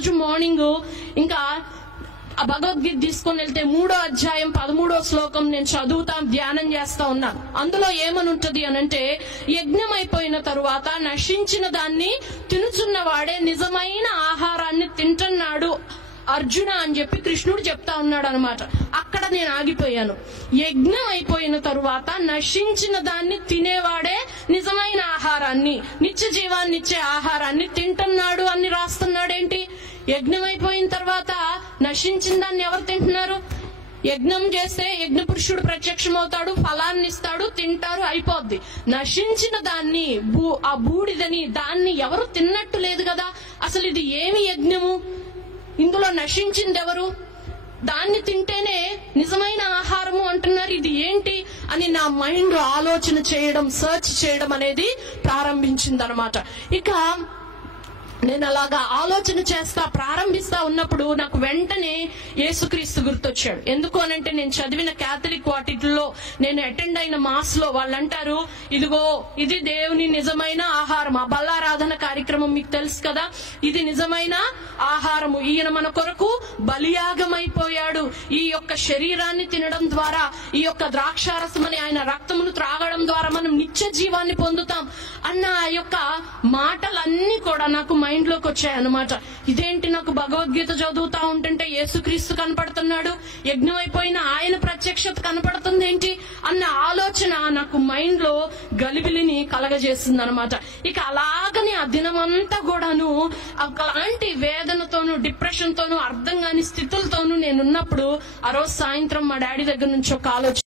రోజు మార్నింగ్ ఇంకా ఆ భగవద్గీత తీసుకొని వెళ్తే 3వ అధ్యాయం 13వ శ్లోకం నేను చదువుతా ధ్యానం చేస్తా ఉన్నాను. అందులో ఏమని ఉంటది అనంటే, యజ్ఞం అయిపోయిన తరువాత నశించిన దాన్ని తినుచున్నవాడే నిజమైన ఆహారాన్ని తింటున్నాడు అర్జున అని చెప్పి కృష్ణుడు చెప్తా ఉన్నాడు అనమాట. అక్కడ నేను ఆగిపోయాను. యజ్ఞం అయిపోయిన తరువాత నశించిన దాన్ని తినేవాడే నిజమైన ఆహారాన్ని, నిత్య జీవాన్ని ఇచ్చే ఆహారాన్ని తింటున్నాడు అని రాస్తున్నాడేంటి? యజ్ఞం అయిపోయిన తర్వాత నశించిన దాన్ని ఎవరు తింటున్నారు? యజ్ఞం చేస్తే యజ్ఞ పురుషుడు ప్రత్యక్షమవుతాడు, ఫలాన్ని ఇస్తాడు, తింటారు, అయిపోద్ది. నశించిన దాన్ని, ఆ బూడిదని, దాన్ని ఎవరు తిన్నట్టు లేదు కదా. అసలు ఇది ఏమి యజ్ఞము? ఇందులో నశించింది ఎవరు? దాన్ని తింటేనే నిజమైన ఆహారము అంటున్నారు. ఇది ఏంటి అని నా మైండ్ లో ఆలోచన చేయడం, సర్చ్ చేయడం అనేది ప్రారంభించింది అనమాట. ఇక నేను అలాగా ఆలోచన చేస్తా ప్రారంభిస్తా ఉన్నప్పుడు నాకు వెంటనే యేసుక్రీస్తు గుర్తొచ్చాడు. ఎందుకు అనంటే, నేను చదివిన క్యాథలిక్ వాటిలో నేను అటెండ్ అయిన మాస్ లో వాళ్ళు అంటారు, ఇదిగో ఇది దేవుని నిజమైన ఆహారం. ఆ బలారాధన కార్యక్రమం మీకు తెలుసు కదా, ఇది నిజమైన ఆహారము. ఈయన మన కొరకు బలియాగమైపోయాడు. ఈ యొక్క శరీరాన్ని తినడం ద్వారా, ఈ యొక్క ద్రాక్షారసం అని ఆయన రక్తమును త్రాగడం ద్వారా మనం నిత్య జీవాన్ని పొందుతాం అన్న ఆ యొక్క మాటలన్నీ కూడా నాకు మైండ్ లోకి వచ్చాయన్నమాట. ఇదేంటి, నాకు భగవద్గీత చదువుతా ఉంటుంటే యేసుక్రీస్తు కనపడుతున్నాడు, యజ్ఞం అయిపోయిన ఆయన ప్రత్యక్షత కనపడుతుంది ఏంటి అన్న ఆలోచన నాకు మైండ్ లో గలిబిలిని కలగజేస్తుంది అనమాట. ఇక అలాగని ఆ దినమంతా కూడాను అలాంటి వేదనతోనూ, డిప్రెషన్ తోనూ, అర్థం కాని స్థితులతోనూ నేనున్నప్పుడు ఆ రోజు సాయంత్రం మా డాడీ దగ్గర నుంచి ఒక ఆలోచన